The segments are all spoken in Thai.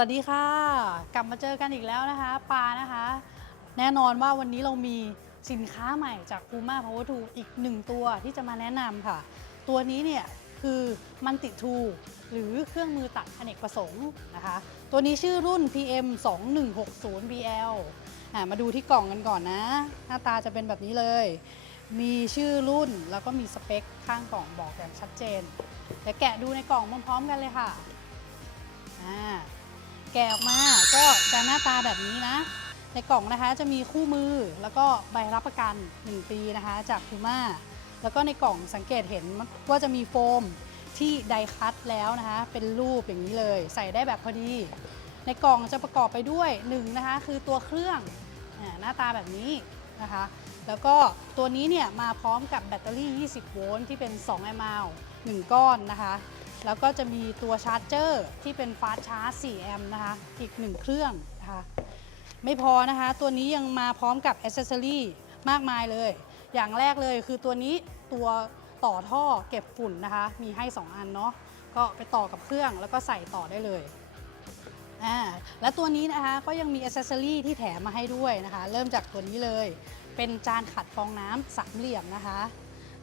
วัสดีค่ะ กลับมาเจอกันอีกแล้วนะคะปานะคะ แน่นอนว่าวันนี้เรามีสินค้าใหม่จาก Puma Power Tool อีกหนึ่งตัวที่จะมาแนะนำค่ะ ตัวนี้เนี่ยคือมันติทูหรือเครื่องมือตัดอเนกประสงค์นะคะ ตัวนี้ชื่อรุ่น PM 2160 BL มาดูที่กล่องกันก่อนนะ หน้าตาจะเป็นแบบนี้เลย มีชื่อรุ่นแล้วก็มีสเปคข้างกล่องบอกอย่างชัดเจนเดี๋ยวแกะดูในกล่องพร้อมๆกันเลยค่ะอ่า แกะออกมาก็จะหน้าตาแบบนี้นะ ในกล่องนะคะจะมีคู่มือแล้วก็ใบรับประกัน 1 ปีนะคะ จาก Puma แล้วก็ในกล่องสังเกตเห็นว่าจะมีโฟมที่ไดคัตแล้วนะคะ เป็นรูปอย่างนี้เลย ใส่ได้แบบพอดี ในกล่องจะประกอบไปด้วย1นะคะคือตัวเครื่องหน้าตาแบบนี้นะคะ แล้วก็ตัวนี้เนี่ยมาพร้อมกับแบตเตอรี่ 20 โวลต์ที่เป็น2แอมป์1ก้อนนะคะ แล้วก็จะมีตัวชาร์จเจอร์ที่เป็นฟาสชาร์จ 4 แอมป์นะคะ อีก 1 เครื่องนะคะ ไม่พอนะคะ ตัวนี้ยังมาพร้อมกับอ c เซสซอรี่มากมายเลย อย่างแรกเลยคือตัวนี้ตัวต่อท่อเก็บฝุ่นนะคะ มีให้ 2 อันเนาะ ก็ไปต่อกับเครื่องแล้วก็ใส่ต่อได้เลยอ่าและตัวนี้นะคะก็ยังมีอ c เซสซอรี่ที่แถมมาให้ด้วยนะคะ เริ่มจากตัวนี้เลย เป็นจานขัดฟองน้ำสามเหลี่ยมนะคะ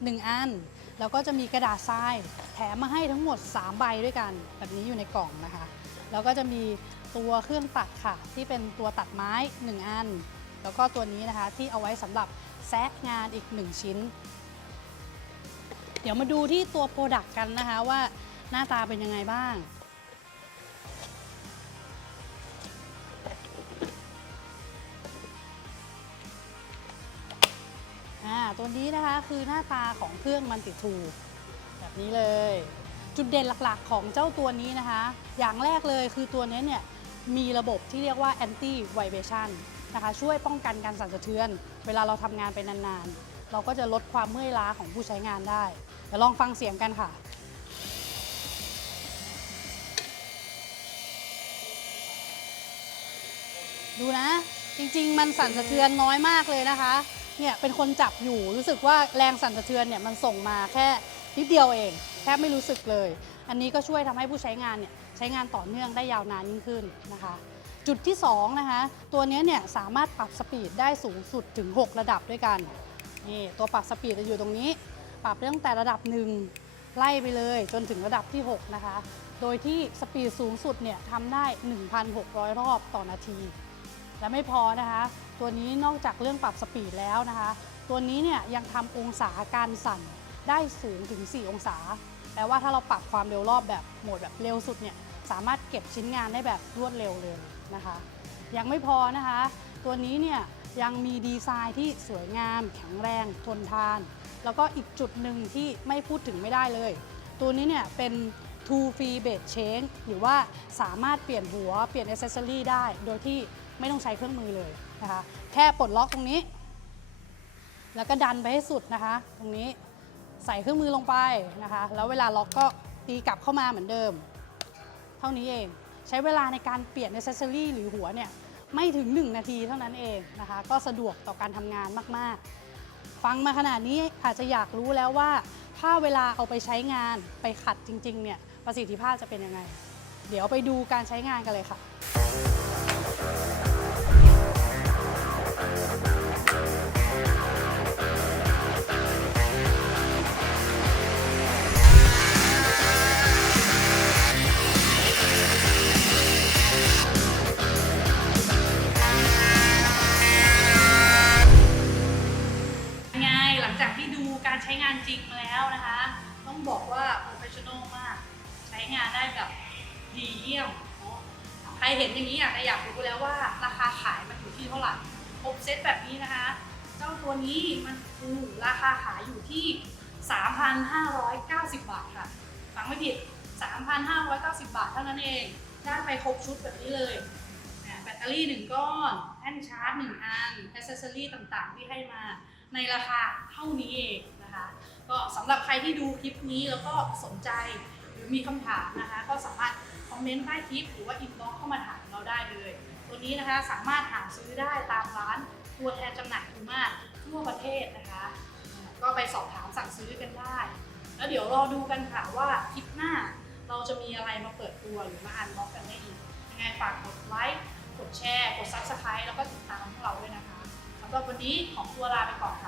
1 อัน แล้วก็จะมีกระดาษทราย แถมมาให้ทั้งหมด 3 ใบด้วยกัน แบบนี้อยู่ในกล่องนะคะ แล้วก็จะมีตัวเครื่องตัดค่ะ ที่เป็นตัวตัดไม้ 1 อัน แล้วก็ตัวนี้นะคะที่เอาไว้สำหรับแซะงานอีก 1 ชิ้น เดี๋ยวมาดูที่ตัวโปรดักต์กันนะคะว่าหน้าตาเป็นยังไงบ้าง ตัวนี้นะคะคือหน้าตาของเครื่องมันติทูแบบนี้เลย จุดเด่นหลักๆของเจ้าตัวนี้นะคะ อย่างแรกเลยคือตัวนี้เนี่ยมีระบบที่เรียกว่า anti vibration นะคะช่วยป้องกันการสั่นสะเทือน เวลาเราทำงานไปนานๆ เราก็จะลดความเมื่อยล้าของผู้ใช้งานได้ เดี๋ยวลองฟังเสียงกันค่ะดูนะ จริง ๆ มันสั่นสะเทือนน้อยมากเลยนะคะ เนี่ยเป็นคนจับอยู่รู้สึกว่าแรงสั่นสะเทือนเนี่ยมันส่งมาแค่นิดเดียวเองแทบไม่รู้สึกเลย อันนี้ก็ช่วยทำให้ผู้ใช้งานเนี่ยใช้งานต่อเนื่องได้ยาวนานยิ่งขึ้นนะคะ จุดที่2นะคะตัวนี้เนี่ยสามารถปรับสปีดได้สูงสุดถึง 6 ระดับด้วยกันนี่ตัวปรับสปีดจะอยู่ตรงนี้ ปรับตั้งแต่ระดับ 1 ไล่ไปเลยจนถึงระดับที่ 6 นะคะ โดยที่สปีดสูงสุดเนี่ยทำได้ 1,600 รอบต่อนาที และไม่พอนะคะ ตัวนี้นอกจากเรื่องปรับสปีดแล้วนะคะ ตัวนี้เนี่ยยังทำองศาการสั่นได้สูงถึง 4 องศา แปลว่าถ้าเราปรับความเร็วรอบแบบโหมดแบบเร็วสุดเนี่ยสามารถเก็บชิ้นงานได้แบบรวดเร็วเลยนะคะ ยังไม่พอนะคะ ตัวนี้เนี่ยยังมีดีไซน์ที่สวยงาม แข็งแรง ทนทาน แล้วก็อีกจุดหนึ่งที่ไม่พูดถึงไม่ได้เลย ตัวนี้เนี่ยเป็น two free bed change หรือว่าสามารถเปลี่ยนหัวเปลี่ยนอ c เซสซอรี่ได้ โดยที่ไม่ต้องใช้เครื่องมือเลยนะคะ แค่ปลดล็อกตรงนี้ แล้วก็ดันไปให้สุดนะคะ ตรงนี้ใส่เครื่องมือลงไปนะคะ แล้วเวลาล็อกก็ตีกลับเข้ามาเหมือนเดิม เท่านี้เองใช้เวลาในการเปลี่ยนอ c เซสซอรี่หรือหัวเนี่ยไม่ถึง 1 นาทีเท่านั้นเองนะคะ ก็สะดวกต่อการทำงานมาก ๆ ฟังมาขนาดนี้อาจจะอยากรู้แล้วว่า ถ้าเวลาเอาไปใช้งานไปขัดจริง ๆ เนี่ย ประสิทธิภาพจะเป็นยังไง เดี๋ยวไปดูการใช้งานกันเลยค่ะไงหลังจากที่ดูการใช้งานจริงมาแล้วนะคะ ต้องบอกว่า professional มาก ช้งานได้แบบดีเยี่ยม ใครเห็นอย่างนี้อาจจะอยากรู้แล้วว่าราคาขายมันอยู่ที่เท่าไหร่ครบเซตแบบนี้นะคะ เจ้าตัวนี้มันคือราคาขายอยู่ที่ 3,590 บาทค่ะ ฟังไม่ผิด 3,590 บาทเท่านั้นเอง ได้ไปครบชุดแบบนี้เลย แบตเตอรี่ 1 ก้อนแท่นชาร์จ 1 อันอ c เซสซอรี่ต่างๆ ที่ให้มาในราคาเท่านี้เองนะคะ ก็สำหรับใครที่ดูคลิปนี้แล้วก็สนใจ หรือมีคำถามนะคะ ก็สามารถคอมเมนต์ใต้คลิป หรือว่าอินบ็อกเข้ามาถามเราได้เลย ตัวนี้นะคะสามารถหาซื้อได้ตามร้านตัวแทนจำหน่ายทูมาทั่วประเทศนะคะ ก็ไปสอบถามสั่งซื้อกันได้ แล้วเดี๋ยวรอดูกันค่ะว่าคลิปหน้า เราจะมีอะไรมาเปิดตัวหรือมาอันบ็อกกันได้อีกยังไงฝากกดไลค์กดแชร์กด Subscribe แล้วก็ติดตามพวกเราด้วยนะคะสำหรับวันนี้ของตัวลาไปก่อนค่ะ